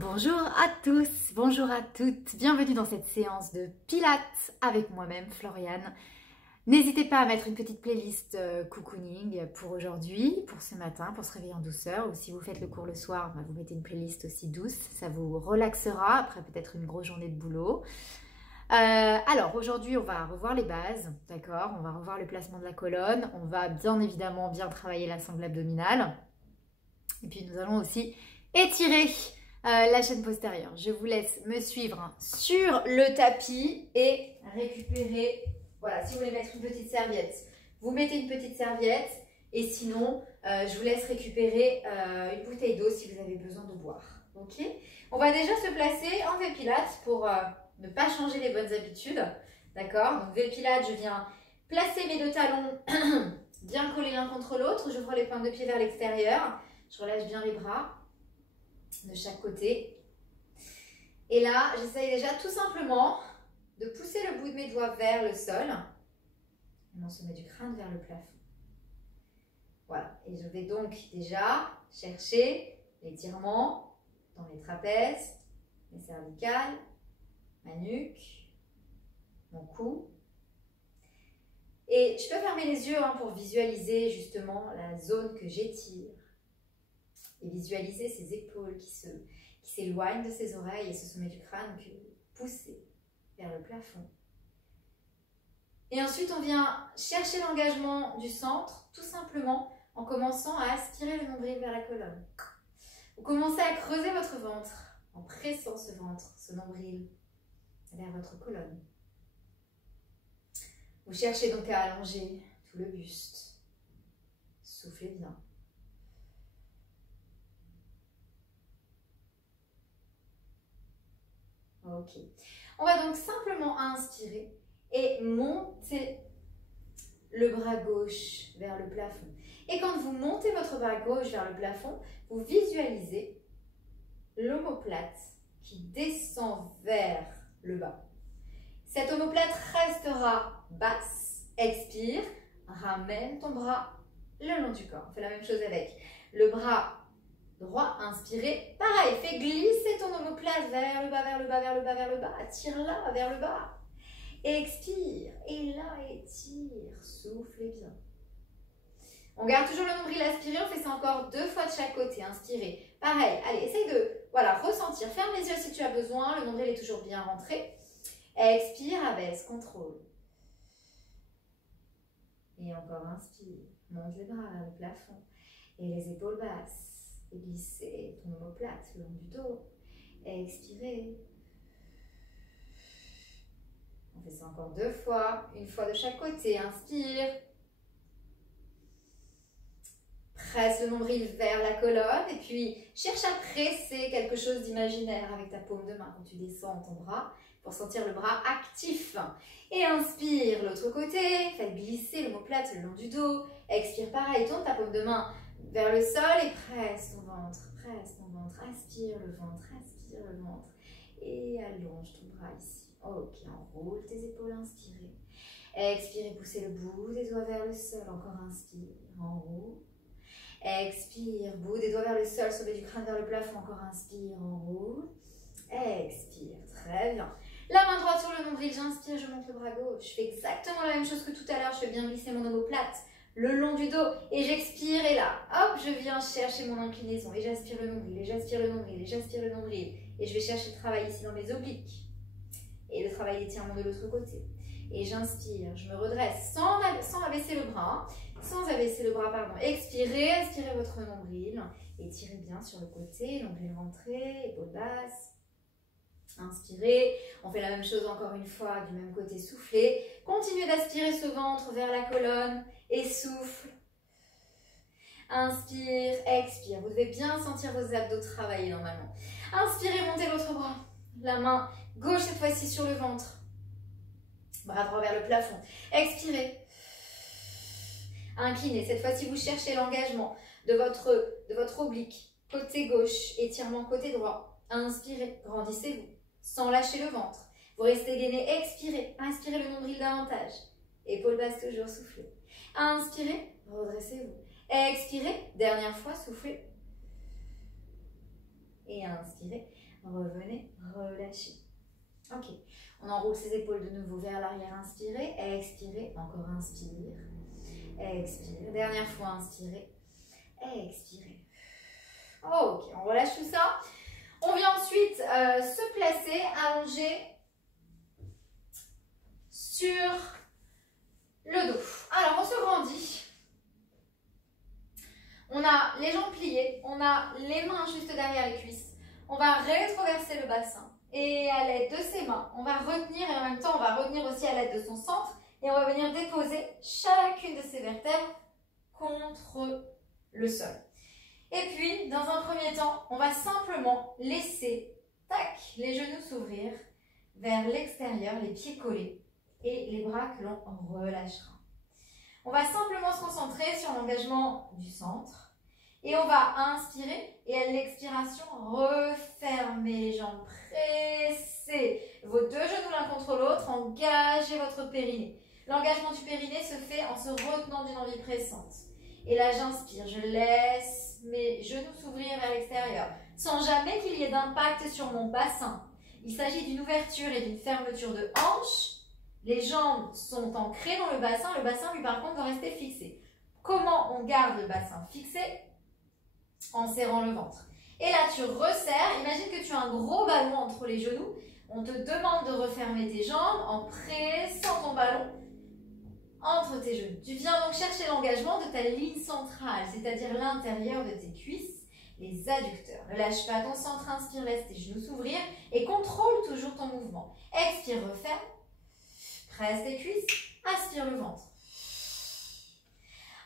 Bonjour à tous, bonjour à toutes, bienvenue dans cette séance de Pilates avec moi-même Floriane. N'hésitez pas à mettre une petite playlist cocooning pour aujourd'hui, pour ce matin, pour se réveiller en douceur, ou si vous faites le cours le soir, vous mettez une playlist aussi douce, ça vous relaxera après peut-être une grosse journée de boulot. Alors aujourd'hui on va revoir les bases, d'accord, on va revoir le placement de la colonne, on va bien évidemment bien travailler la sangle abdominale, et puis nous allons aussi étirer la chaîne postérieure. Je vous laisse me suivre sur le tapis et récupérer, voilà, si vous voulez mettre une petite serviette, vous mettez une petite serviette et sinon, je vous laisse récupérer une bouteille d'eau si vous avez besoin de boire. Ok? On va déjà se placer en V-Pilates pour ne pas changer les bonnes habitudes. D'accord? Donc V-Pilates, je viens placer mes deux talons bien collés l'un contre l'autre. J'ouvre les pointes de pied vers l'extérieur. Je relâche bien les bras de chaque côté. Et là, j'essaye déjà tout simplement de pousser le bout de mes doigts vers le sol. Et on se met du crâne vers le plafond. Voilà. Et je vais donc déjà chercher l'étirement dans mes trapèzes, mes cervicales, ma nuque, mon cou. Et je peux fermer les yeux pour visualiser justement la zone que j'étire. Et visualiser ses épaules qui s'éloignent de ses oreilles et ce sommet du crâne que vous poussez vers le plafond. Et ensuite, on vient chercher l'engagement du centre, tout simplement en commençant à aspirer le nombril vers la colonne. Vous commencez à creuser votre ventre en pressant ce ventre, ce nombril, vers votre colonne. Vous cherchez donc à allonger tout le buste. Soufflez bien. Ok. On va donc simplement inspirer et monter le bras gauche vers le plafond. Et quand vous montez votre bras gauche vers le plafond, vous visualisez l'omoplate qui descend vers le bas. Cette omoplate restera basse. Expire, ramène ton bras le long du corps. On fait la même chose avec le bras droit, inspirez. Pareil, fais glisser ton omoplate vers le bas, vers le bas, vers le bas, vers le bas. Tire-la vers le bas. Expire. Et là, étire. Soufflez bien. On garde toujours le nombril aspiré. On fait ça encore 2 fois de chaque côté. Inspirez. Pareil. Allez, essaye de ressentir. Ferme les yeux si tu as besoin. Le nombril est toujours bien rentré. Expire, abaisse, contrôle. Et encore inspire. Monte les bras vers le plafond. Et les épaules basses. Et glissez ton omoplate le long du dos. Expirez. On fait ça encore 2 fois. Une fois de chaque côté. Inspire. Presse le nombril vers la colonne. Et puis, cherche à presser quelque chose d'imaginaire avec ta paume de main quand tu descends ton bras pour sentir le bras actif. Et inspire l'autre côté. Fais glisser l'omoplate le long du dos. Expire pareil. Tourne ta paume de main vers le sol et presse ton ventre, aspire le ventre, et allonge ton bras ici. Ok, enroule tes épaules, inspirez. Expire, poussez le bout des doigts vers le sol, encore inspire, enroule. Expire, bout des doigts vers le sol, sommet du crâne vers le plafond, encore inspire, enroule. Expire, très bien. La main droite sur le nombril, j'inspire, je monte le bras gauche. Je fais exactement la même chose que tout à l'heure, je fais bien glisser mon omoplate le long du dos et j'expire et là, hop, je viens chercher mon inclinaison et j'aspire le nombril, et j'aspire le nombril, et j'aspire le nombril et je vais chercher le travail ici dans mes obliques et le travail d'étirement de l'autre côté et j'inspire, je me redresse sans abaisser le bras, expirez, aspirez votre nombril, étirez bien sur le côté, nombril rentré, épaules basses. Inspirez, on fait la même chose encore une fois du même côté, soufflez, continuez d'aspirer ce ventre vers la colonne et souffle, inspire, expire, vous devez bien sentir vos abdos travailler normalement, inspirez, montez l'autre bras, la main gauche cette fois-ci sur le ventre, bras droit vers le plafond, expirez, inclinez, cette fois-ci vous cherchez l'engagement de votre oblique, côté gauche, étirement côté droit, inspirez, grandissez-vous, sans lâcher le ventre. Vous restez gainé, expirez. Inspirez le nombril davantage. Épaules basses toujours, soufflez. Inspirez, redressez-vous. Expirez, dernière fois, soufflez. Et inspirez. revenez, relâchez. Ok, on enroule ses épaules de nouveau vers l'arrière, inspirez, expirez, encore inspire, expire, dernière fois, inspirez, expirez. Ok, on relâche tout ça. On vient ensuite se placer, allongé sur le dos. Alors, on se grandit. On a les jambes pliées, on a les mains juste derrière les cuisses. On va rétroverser le bassin. Et à l'aide de ses mains, on va retenir et en même temps, on va retenir aussi à l'aide de son centre. Et on va venir déposer chacune de ses vertèbres contre le sol. Et puis, dans un premier temps, on va simplement laisser, tac, les genoux s'ouvrir vers l'extérieur, les pieds collés et les bras que l'on relâchera. On va simplement se concentrer sur l'engagement du centre et on va inspirer et à l'expiration, refermer les jambes, pressez vos deux genoux l'un contre l'autre, engagez votre périnée. L'engagement du périnée se fait en se retenant d'une envie pressante. Et là, j'inspire, je laisse mes genoux s'ouvrir vers l'extérieur, sans jamais qu'il y ait d'impact sur mon bassin. Il s'agit d'une ouverture et d'une fermeture de hanche. Les jambes sont ancrées dans le bassin, lui par contre doit rester fixé. Comment on garde le bassin fixé? En serrant le ventre. Et là, tu resserres, imagine que tu as un gros ballon entre les genoux. On te demande de refermer tes jambes en pressant ton ballon entre tes genoux. Tu viens donc chercher l'engagement de ta ligne centrale, c'est-à-dire l'intérieur de tes cuisses, les adducteurs. Ne lâche pas ton centre, inspire, laisse tes genoux s'ouvrir et contrôle toujours ton mouvement. Expire, referme, presse tes cuisses, aspire le ventre.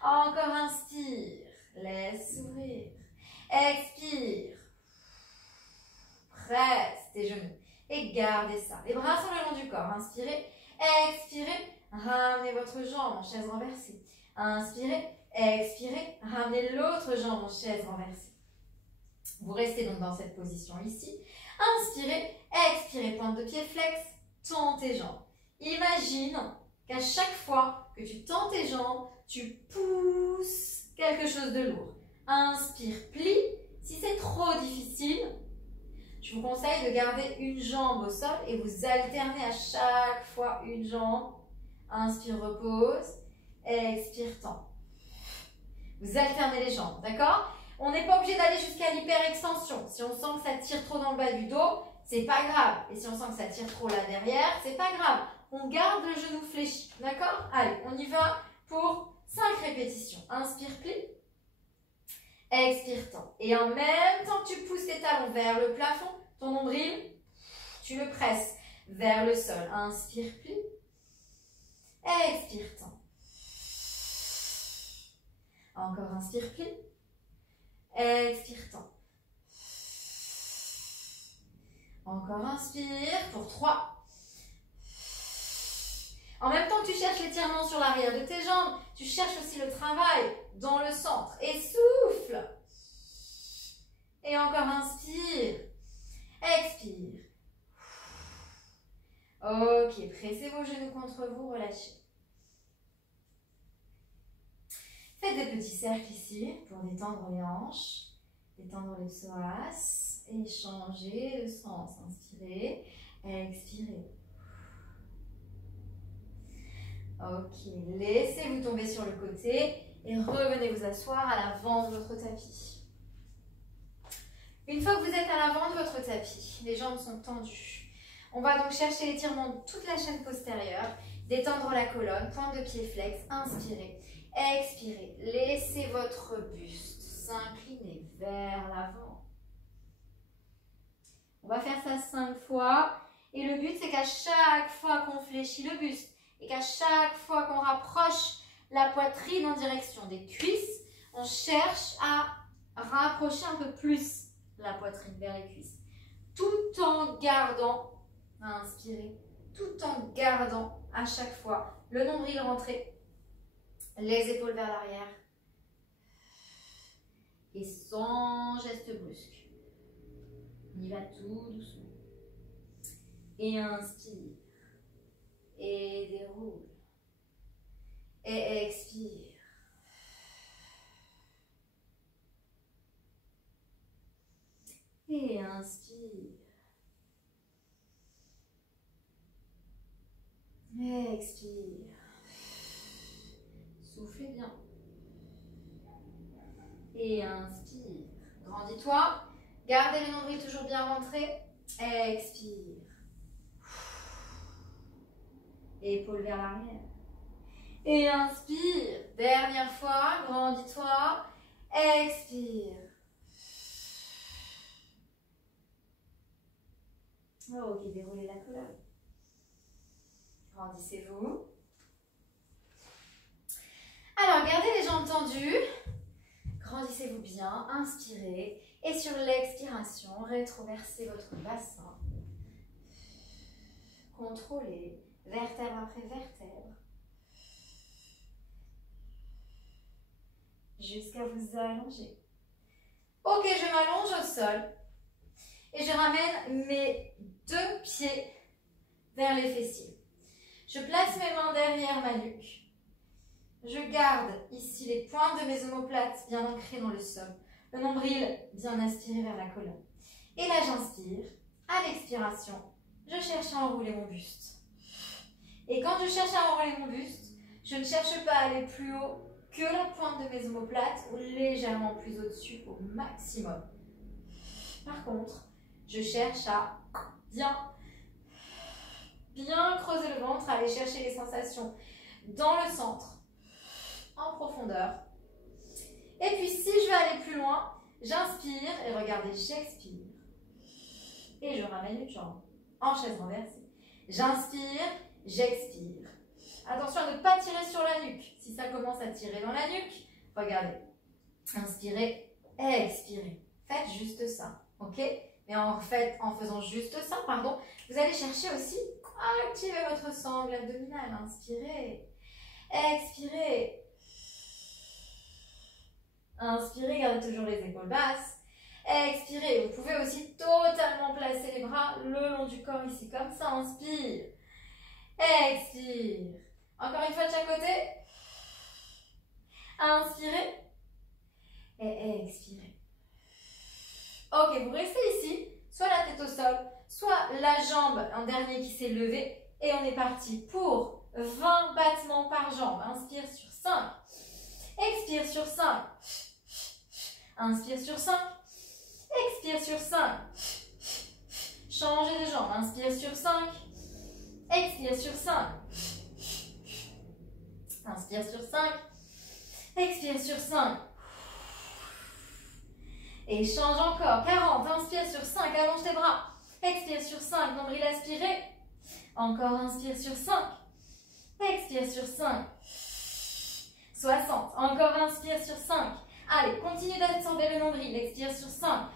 Encore inspire, laisse s'ouvrir. Expire, presse tes genoux et gardez ça. Les bras sur le long du corps, inspirez, expirez. Ramenez votre jambe en chaise renversée. Inspirez, expirez, ramenez l'autre jambe en chaise renversée. Vous restez donc dans cette position ici. Inspirez, expirez, pointe de pied flex, tends tes jambes. Imagine qu'à chaque fois que tu tends tes jambes, tu pousses quelque chose de lourd. Inspire, plie. Si c'est trop difficile, je vous conseille de garder une jambe au sol et vous alternez à chaque fois une jambe. Inspire, repose, expire, tend. Vous alternez les jambes, d'accord? On n'est pas obligé d'aller jusqu'à l'hyperextension. Si on sent que ça tire trop dans le bas du dos, c'est pas grave. Et si on sent que ça tire trop là derrière, c'est pas grave. On garde le genou fléchi, d'accord? Allez, on y va pour 5 répétitions. Inspire, plie. Expire, tend. Et en même temps que tu pousses tes talons vers le plafond, ton nombril, tu le presses vers le sol. Inspire, plie. Expire, tend. Encore inspire, plie. Expire, tend. Encore inspire pour 3. En même temps que tu cherches l'étirement sur l'arrière de tes jambes, tu cherches aussi le travail dans le centre. Et souffle. Et encore inspire. Expire. Ok, pressez vos genoux contre vous, relâchez. Faites des petits cercles ici pour détendre les hanches, détendre les psoas et changer de sens. Inspirez, expirez. Ok, laissez-vous tomber sur le côté et revenez vous asseoir à l'avant de votre tapis. Une fois que vous êtes à l'avant de votre tapis, les jambes sont tendues. On va donc chercher l'étirement de toute la chaîne postérieure, détendre la colonne, pointe de pied flex, inspirez, expirez, laissez votre buste s'incliner vers l'avant. On va faire ça 5 fois et le but c'est qu'à chaque fois qu'on fléchit le buste et qu'à chaque fois qu'on rapproche la poitrine en direction des cuisses, on cherche à rapprocher un peu plus la poitrine vers les cuisses, tout en gardant, inspirez, tout en gardant à chaque fois le nombril rentré, les épaules vers l'arrière et sans geste brusque. On y va tout doucement. Et inspire et déroule et expire. Et inspire. Expire. Soufflez bien. Et inspire. Grandis-toi. Gardez le nombril toujours bien rentré. Expire. Épaules vers l'arrière. Et inspire. Dernière fois. Grandis-toi. Expire. Ok, déroulez la colonne. Grandissez-vous. Alors, gardez les jambes tendues. Grandissez-vous bien. Inspirez. Et sur l'expiration, rétroversez votre bassin. Contrôlez. Vertèbre après vertèbre. Jusqu'à vous allonger. Ok, je m'allonge au sol. Et je ramène mes deux pieds vers les fessiers. Je place mes mains derrière ma nuque. Je garde ici les pointes de mes omoplates bien ancrées dans le sol. Le nombril bien aspiré vers la colonne. Et là, j'inspire. À l'expiration, je cherche à enrouler mon buste. Et quand je cherche à enrouler mon buste, je ne cherche pas à aller plus haut que la pointe de mes omoplates ou légèrement plus au-dessus au maximum. Par contre, je cherche à bien creuser le ventre, aller chercher les sensations dans le centre, en profondeur. Et puis si je veux aller plus loin, j'inspire et regardez, j'expire. Et je ramène une jambe en chaise renversée. J'inspire, j'expire. Attention à ne pas tirer sur la nuque. Si ça commence à tirer dans la nuque, regardez. Inspirez, expirez. Faites juste ça, ok? Mais en faisant juste ça, pardon, vous allez chercher aussi à activer votre sangle abdominale. Inspirez, expirez. Inspirez, gardez toujours les épaules basses. Expirez. Vous pouvez aussi totalement placer les bras le long du corps ici, comme ça. Inspire. Expire. Encore une fois de chaque côté. Inspirez. Et expirez. Ok, vous restez ici, soit la tête au sol, soit la jambe en dernier qui s'est levée. Et on est parti pour 20 battements par jambe. Inspire sur 5. Expire sur 5. Inspire sur 5. Expire sur 5. Changez de jambe. Inspire sur 5. Expire sur 5. Inspire sur 5. Expire sur 5. Et change encore. 40. Inspire sur 5. Allonge tes bras. Expire sur 5. Nombril aspiré. Encore inspire sur 5. Expire sur 5. 60. Encore inspire sur 5. Allez, continue d'absorber le nombril. Expire sur 5.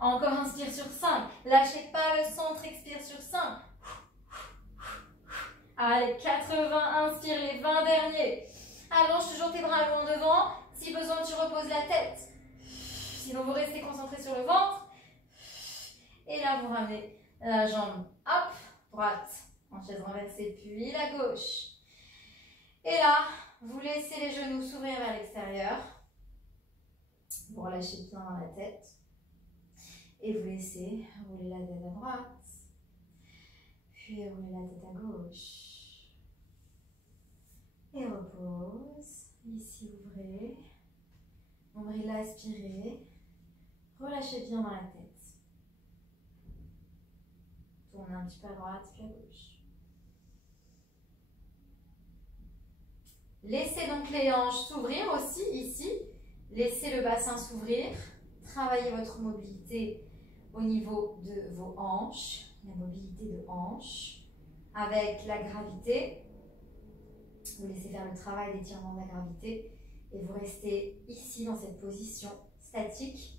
Encore inspire sur 5. Lâchez pas le centre. Expire sur 5. Allez, 80. Inspire les 20 derniers. Allonge toujours tes bras loin devant. Si besoin, tu reposes la tête. Sinon, vous restez concentré sur le ventre. Et là, vous ramenez la jambe, hop, droite, en chaise renversée, puis la gauche. Et là, vous laissez les genoux s'ouvrir vers l'extérieur. Vous relâchez bien dans la tête. Et vous laissez rouler la tête à droite. Puis rouler la tête à gauche. Et repose. Ici, ouvrez. Nombril aspiré. Relâchez bien dans la tête. Tournez un petit peu à droite puis à gauche. Laissez donc les hanches s'ouvrir aussi ici. Laissez le bassin s'ouvrir. Travaillez votre mobilité au niveau de vos hanches. La mobilité de hanches avec la gravité. Vous laissez faire le travail d'étirement de la gravité. Et vous restez ici dans cette position statique.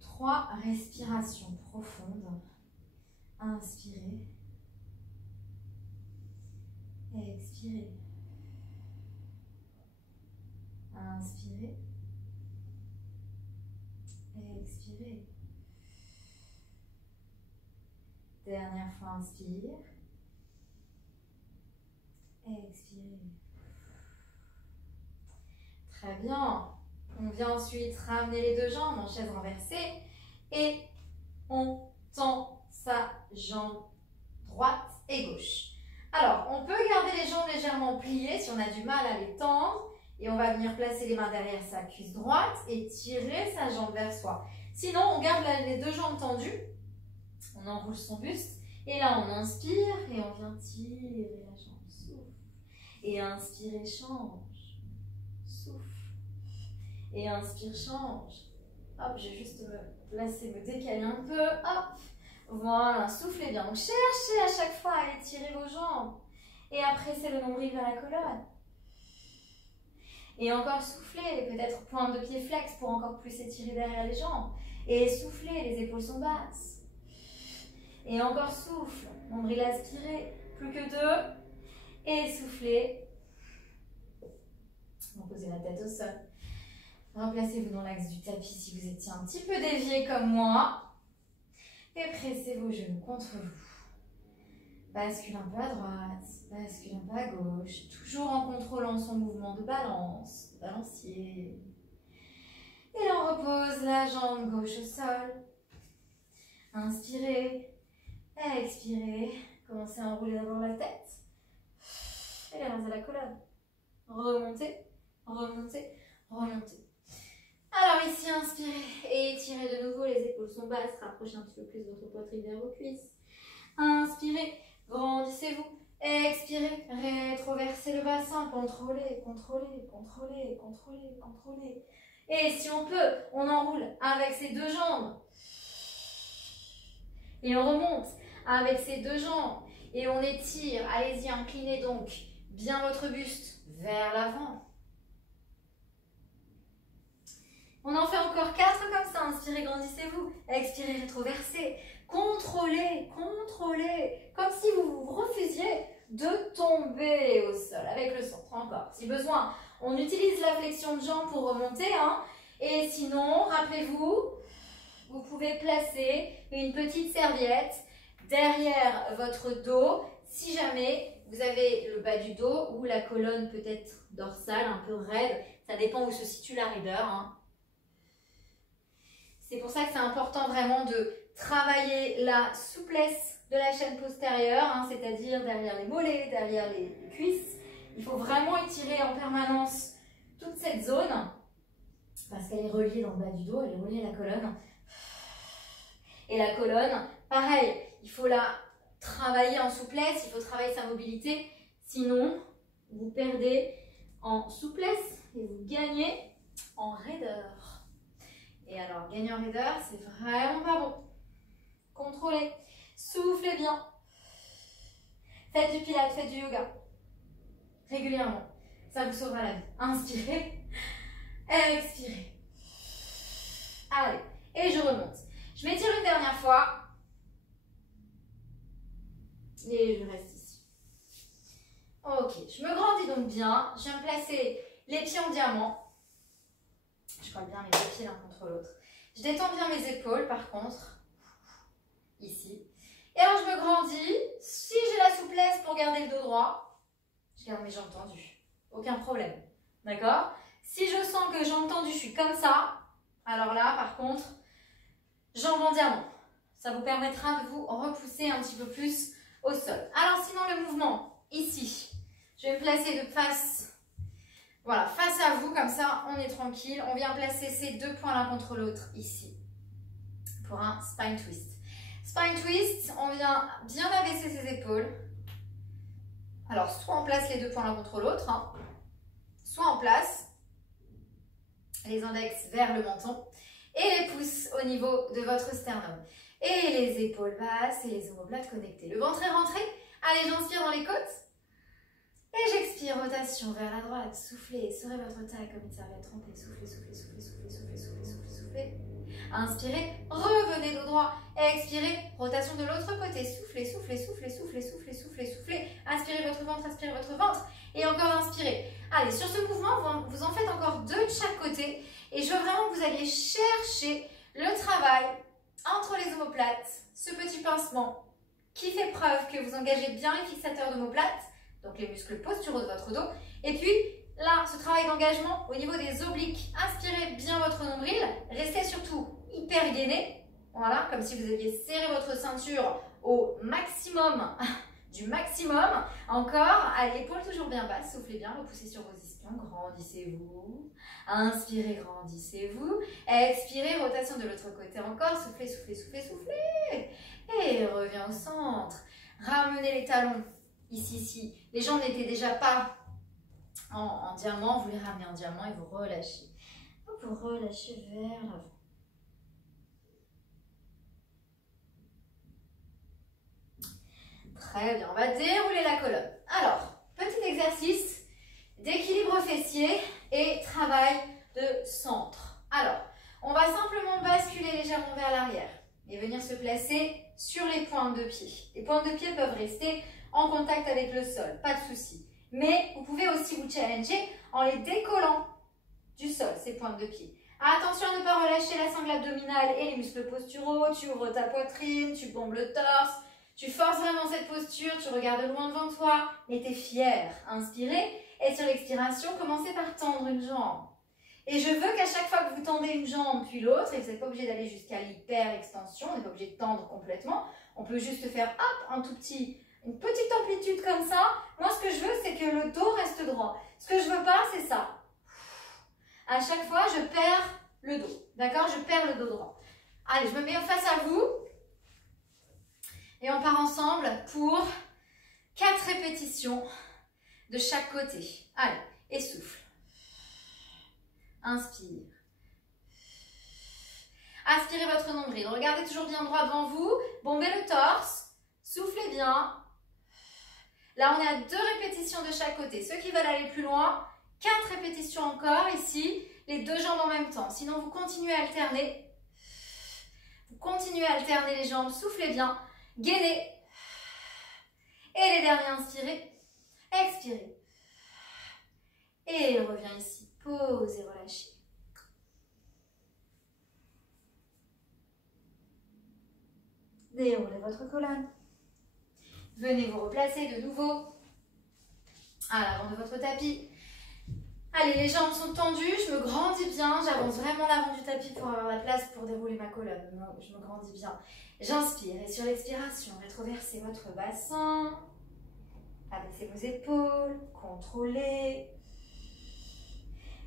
3 respirations profondes. Inspirez. Expirez. Inspirez. Expirez. Dernière fois, inspire. Expirez. Très bien. On vient ensuite ramener les deux jambes en chaise renversée et on tend sa jambe droite et gauche. Alors, on peut garder les jambes légèrement pliées si on a du mal à les tendre. Et on va venir placer les mains derrière sa cuisse droite et tirer sa jambe vers soi. Sinon, on garde les deux jambes tendues. On enroule son buste. Et là, on inspire et on vient tirer la jambe. Souffle. Et inspire et change. Souffle. Et inspire, change. Hop, je vais juste me placer, me décaler un peu. Hop. Voilà, soufflez bien. Donc, cherchez à chaque fois à étirer vos jambes. Et après, c'est le nombril vers la colonne. Et encore soufflez, peut-être pointe de pied flex pour encore plus étirer derrière les jambes. Et soufflez, les épaules sont basses. Et encore souffle, nombril aspiré, plus que 2. Et soufflez. Posez la tête au sol. Replacez-vous dans l'axe du tapis si vous étiez un petit peu dévié comme moi. Et pressez vos genoux contre vous. Bascule un peu à droite, bascule un peu à gauche, toujours en contrôlant son mouvement de balance, balancier. Et là, on repose la jambe gauche au sol. Inspirez, expirez. Commencez à enrouler d'abord la tête. Et les mains à la colonne. Remontez, remontez, remontez. Alors ici, inspirez et étirez de nouveau. Les épaules sont basses. Rapprochez un petit peu plus votre poitrine vers vos cuisses. Inspirez. Grandissez-vous, expirez, rétroversez le bassin, contrôlez, contrôlez, contrôlez, contrôlez, contrôlez. Et si on peut, on enroule avec ses deux jambes. Et on remonte avec ses deux jambes. Et on étire, allez-y, inclinez donc bien votre buste vers l'avant. On en fait encore 4 comme ça, inspirez, grandissez-vous, expirez, rétroversez. Contrôlez, contrôlez, comme si vous vous refusiez de tomber au sol avec le centre. Encore, si besoin, on utilise la flexion de jambe pour remonter. Et sinon, rappelez-vous, vous pouvez placer une petite serviette derrière votre dos si jamais vous avez le bas du dos ou la colonne peut-être dorsale, un peu raide. Ça dépend où se situe la raideur. C'est pour ça que c'est important vraiment de travailler la souplesse de la chaîne postérieure, c'est-à-dire derrière les mollets, derrière les cuisses. Il faut vraiment étirer en permanence toute cette zone parce qu'elle est reliée dans le bas du dos, elle est reliée à la colonne. Et la colonne, pareil, il faut la travailler en souplesse, il faut travailler sa mobilité, sinon vous perdez en souplesse et vous gagnez en raideur. Et alors, gagner en raideur, c'est vraiment pas bon. Contrôlez, soufflez bien. Faites du pilates, faites du yoga. Régulièrement. Ça vous sauvera la vie. Inspirez, expirez. Allez, et je remonte. Je m'étire une dernière fois. Et je reste ici. Ok, je me grandis donc bien. Je viens placer les pieds en diamant. Je colle bien mes deux pieds l'un contre l'autre. Je détends bien mes épaules par contre. Ici. Et alors je me grandis. Si j'ai la souplesse pour garder le dos droit, je garde mes jambes tendues. Aucun problème. D'accord? Si je sens que jambes tendues, je suis comme ça, alors là par contre, jambes en diamant. Ça vous permettra de vous repousser un petit peu plus au sol. Alors sinon le mouvement, ici, je vais me placer de face, voilà, face à vous, comme ça on est tranquille. On vient placer ces deux points l'un contre l'autre ici, pour un spine twist. Spine twist, on vient bien abaisser ses épaules. Alors soit on place les deux points l'un contre l'autre, soit on place les index vers le menton et les pouces au niveau de votre sternum. Et les épaules basses et les omoplates connectées. Le ventre est rentré. Allez, j'inspire dans les côtes. Et j'expire, rotation vers la droite. Soufflez, serrez votre taille comme une serviette trempée. Soufflez, soufflez, soufflez, soufflez, soufflez, soufflez, soufflez, soufflez. Inspirez, revenez dos droit. Expirez, rotation de l'autre côté. Soufflez, soufflez, soufflez, soufflez, soufflez, soufflez, soufflez. Inspirez votre ventre, inspirez votre ventre. Et encore inspirez. Allez, sur ce mouvement, vous en faites encore deux de chaque côté. Et je veux vraiment que vous alliez chercher le travail entre les omoplates, ce petit pincement qui fait preuve que vous engagez bien les fixateurs d'omoplates, donc les muscles posturaux de votre dos. Et puis là, ce travail d'engagement au niveau des obliques. Inspirez bien votre nombril, restez surtout hyper gainé, voilà, comme si vous aviez serré votre ceinture au maximum du maximum. Encore, allez, épaules toujours bien basses, soufflez bien, repoussez sur vos ischions, grandissez-vous. Inspirez, grandissez-vous. Expirez, rotation de l'autre côté encore, soufflez, soufflez, soufflez, soufflez. Et reviens au centre. Ramenez les talons, ici. Les jambes n'étaient déjà pas en diamant, vous les ramenez en diamant et vous relâchez. Vous relâchez vers l'avant. Très bien, on va dérouler la colonne. Alors, petit exercice d'équilibre fessier et travail de centre. Alors, on va simplement basculer légèrement vers l'arrière et venir se placer sur les pointes de pied. Les pointes de pied peuvent rester en contact avec le sol, pas de souci. Mais vous pouvez aussi vous challenger en les décollant du sol, ces pointes de pied. Attention à ne pas relâcher la sangle abdominale et les muscles posturaux. Tu ouvres ta poitrine, tu bombes le torse. Tu forces vraiment cette posture, tu regardes loin devant toi, mais tu es fier. Inspirez et sur l'expiration, commencez par tendre une jambe. Et je veux qu'à chaque fois que vous tendez une jambe puis l'autre, et vous n'êtes pas obligé d'aller jusqu'à l'hyper-extension, on n'est pas obligé de tendre complètement, on peut juste faire hop, une petite amplitude comme ça. Moi, ce que je veux, c'est que le dos reste droit. Ce que je veux pas, c'est ça. À chaque fois, je perds le dos. D'accord? Je perds le dos droit. Allez, je me mets face à vous. Et on part ensemble pour 4 répétitions de chaque côté. Allez, et souffle. Inspire. Aspirez votre nombril. Regardez toujours bien droit devant vous. Bombez le torse. Soufflez bien. Là, on est à 2 répétitions de chaque côté. Ceux qui veulent aller plus loin, 4 répétitions encore ici. Les 2 jambes en même temps. Sinon, vous continuez à alterner. Vous continuez à alterner les jambes. Soufflez bien. Gainez. Et les derniers, inspirez. Expirez. Et il revient ici. Pause et relâchez. Déroulez votre colonne. Venez vous replacer de nouveau à l'avant de votre tapis. Allez, les jambes sont tendues, je me grandis bien, j'avance vraiment l'avant du tapis pour avoir la place pour dérouler ma colonne. Je me grandis bien. J'inspire et sur l'expiration, rétroversez votre bassin. Abaissez vos épaules, contrôlez.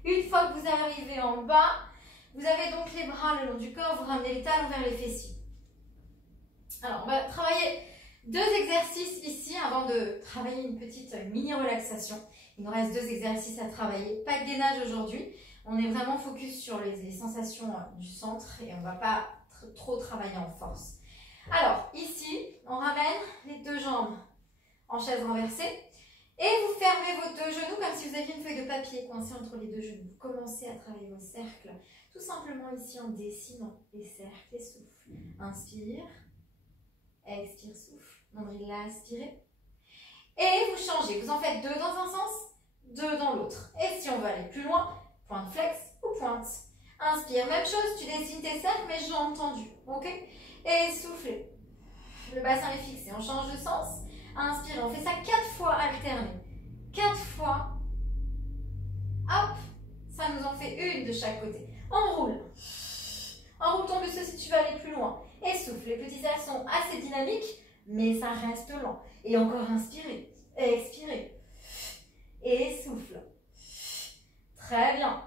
Une fois que vous arrivez en bas, vous avez donc les bras le long du corps, vous ramenez les talons vers les fessiers. Alors, on va travailler 2 exercices ici avant de travailler une petite mini-relaxation. Il nous reste 2 exercices à travailler. Pas de gainage aujourd'hui. On est vraiment focus sur les sensations du centre et on ne va pas trop travailler en force. Alors, ici, on ramène les 2 jambes en chaise renversée et vous fermez vos 2 genoux comme si vous aviez une feuille de papier coincée entre les 2 genoux. Vous commencez à travailler vos cercles tout simplement ici en dessinant les cercles et souffle. Inspire, expire, souffle. Nombril là, aspirez. Et vous changez. Vous en faites 2 dans un sens, 2 dans l'autre. Et si on veut aller plus loin, pointe flex ou pointe. Inspire, même chose, tu dessines tes cercles, mais jambes tendues. Ok? Et soufflez. Le bassin est fixé. On change de sens. Inspirez. On fait ça 4 fois alternés. 4 fois. Hop. Ça nous en fait une de chaque côté. Enroule. Enroule ton buste si tu veux aller plus loin. Et souffle. Les petits airs sont assez dynamiques, mais ça reste lent. Et encore inspirez. Expirez. Et souffle. Très bien.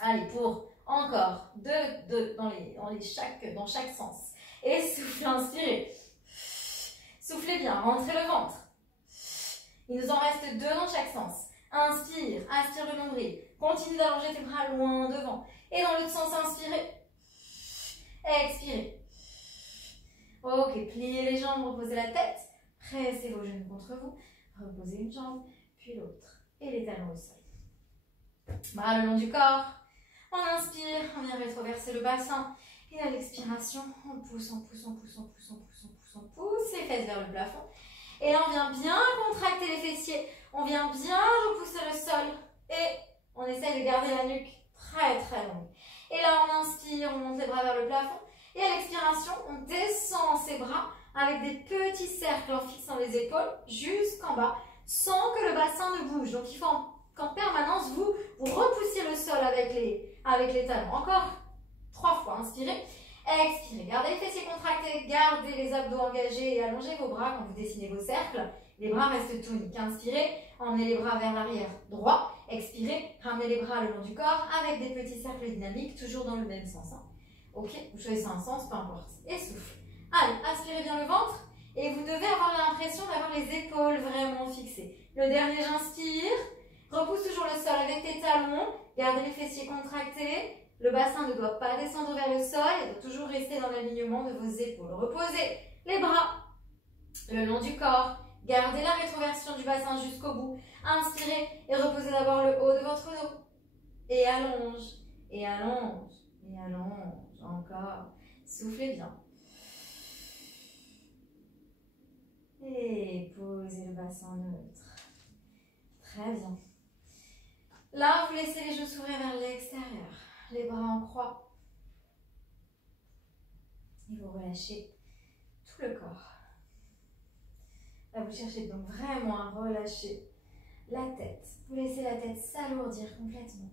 Allez, pour encore 2 dans chaque sens. Et souffle, inspirez. Soufflez bien, rentrez le ventre. Il nous en reste 2 dans chaque sens. Inspire, aspire le nombril. Continue d'allonger tes bras loin devant. Et dans l'autre sens, inspirez. Expirez. Ok, pliez les jambes, reposez la tête. Pressez vos genoux contre vous. Reposez une jambe, puis l'autre. Et les talons au sol. Bras le long du corps. On inspire, on vient rétroverser le bassin. Et à l'expiration, on pousse, on pousse, on pousse, on pousse, on pousse, on pousse, on pousse les fesses vers le plafond. Et là, on vient bien contracter les fessiers. On vient bien repousser le sol. Et on essaye de garder la nuque très très longue. Et là, on inspire, on monte les bras vers le plafond. Et à l'expiration, on descend ses bras avec des petits cercles en fixant les épaules jusqu'en bas, sans que le bassin ne bouge. Donc, il faut qu'en permanence, vous repoussiez le sol avec les talons. Encore 3 fois. Inspirez. Expirez. Gardez les fessiers contractés, gardez les abdos engagés et allongez vos bras quand vous dessinez vos cercles. Les bras restent toniques. Inspirez, emmenez les bras vers l'arrière droit. Expirez, ramenez les bras le long du corps avec des petits cercles dynamiques, toujours dans le même sens. Hein. Ok, vous choisissez un sens, peu importe. Et souffle. Allez, inspirez bien le ventre et vous devez avoir l'impression d'avoir les épaules vraiment fixées. Le dernier, j'inspire. Repousse toujours le sol avec tes talons. Gardez les fessiers contractés. Le bassin ne doit pas descendre vers le sol. Il doit toujours rester dans l'alignement de vos épaules. Reposez les bras le long du corps. Gardez la rétroversion du bassin jusqu'au bout. Inspirez et reposez d'abord le haut de votre dos. Et allonge, et allonge, et allonge. Encore. Soufflez bien. Et posez le bassin neutre. Très bien. Là, vous laissez les genoux s'ouvrir vers l'extérieur. Les bras en croix. Et vous relâchez tout le corps. Là, vous cherchez donc vraiment à relâcher la tête. Vous laissez la tête s'alourdir complètement.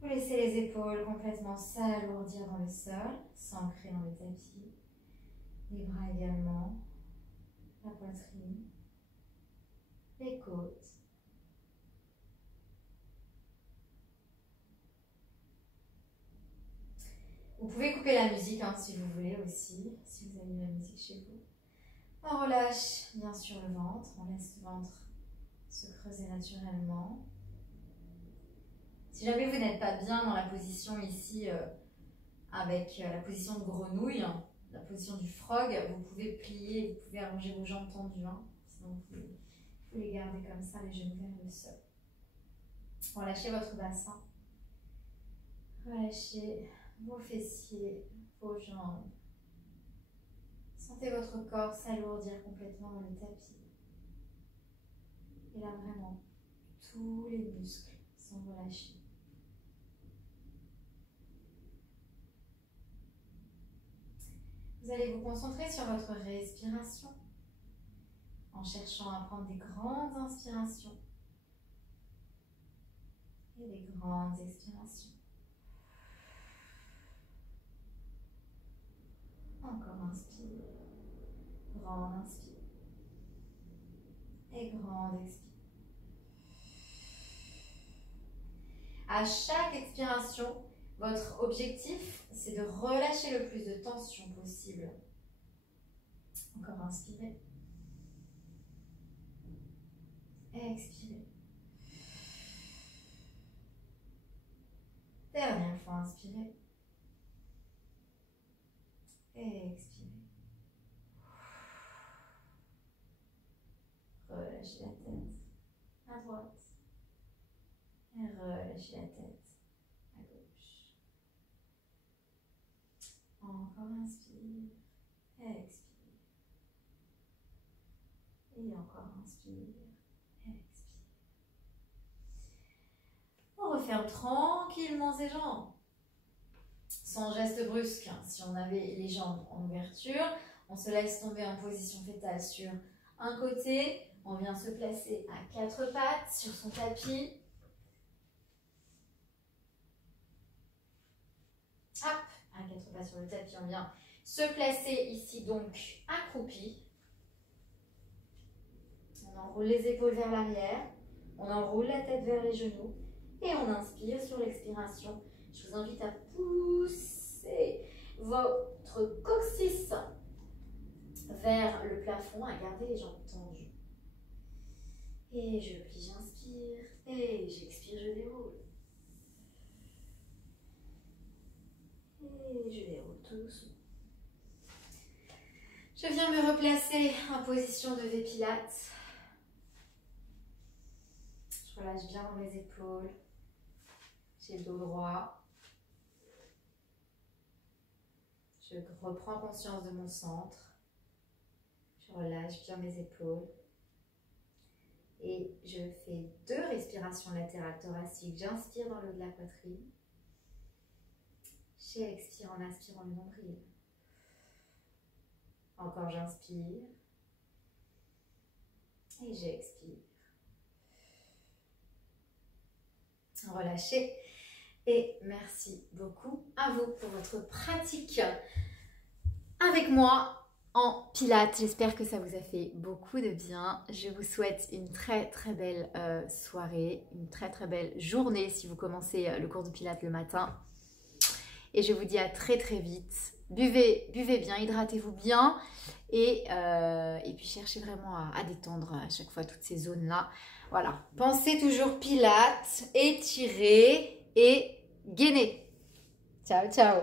Vous laissez les épaules complètement s'alourdir dans le sol, s'ancrer dans le tapis. Les bras également, la poitrine, les côtes. Vous pouvez couper la musique hein, si vous voulez aussi, si vous avez la musique chez vous. On relâche bien sûr le ventre, on laisse le ventre se creuser naturellement. Si jamais vous n'êtes pas bien dans la position ici, avec la position de grenouille, la position du frog, vous pouvez plier, vous pouvez allonger vos jambes tendues. Hein. Sinon, vous pouvez les garder comme ça, les genoux vers le sol. Relâchez votre bassin. Relâchez vos fessiers, vos jambes. Sentez votre corps s'alourdir complètement dans le tapis. Et là, vraiment, tous les muscles sont relâchés. Vous allez vous concentrer sur votre respiration en cherchant à prendre des grandes inspirations et des grandes expirations. Encore inspire, grande inspire et grande expire. À chaque expiration, votre objectif, c'est de relâcher le plus de tension possible. Encore inspirez. Expirez. Dernière fois, inspirez. Expirez. Relâchez la tête à droite. Et relâchez la tête à gauche. Encore inspire. Expire. Et encore inspire. Expire. On referme tranquillement ses jambes. Sans geste brusque. Si on avait les jambes en ouverture, on se laisse tomber en position fétale sur un côté. On vient se placer à quatre pattes sur son tapis. Hop, à quatre pattes sur le tapis, on vient se placer ici donc accroupi. On enroule les épaules vers l'arrière. On enroule la tête vers les genoux. Et on inspire sur l'expiration. Je vous invite à pousser votre coccyx vers le plafond, à garder les jambes tendues. Et je plie, j'inspire. Et j'expire, je déroule. Et je déroule tout doucement. Je viens me replacer en position de V Pilates. Je relâche bien dans mes épaules. J'ai le dos droit. Je reprends conscience de mon centre. Je relâche bien mes épaules. Et je fais 2 respirations latérales thoraciques. J'inspire dans le haut de la poitrine. J'expire en inspirant le nombril. Encore j'inspire. Et j'expire. Relâchez Et merci beaucoup à vous pour votre pratique avec moi en pilates. J'espère que ça vous a fait beaucoup de bien. Je vous souhaite une très très belle soirée, une très très belle journée si vous commencez le cours de pilates le matin. Et je vous dis à très très vite. Buvez bien, hydratez-vous bien et puis cherchez vraiment à détendre à chaque fois toutes ces zones-là. Voilà, pensez toujours pilates, étirez et gainez. Ciao, ciao.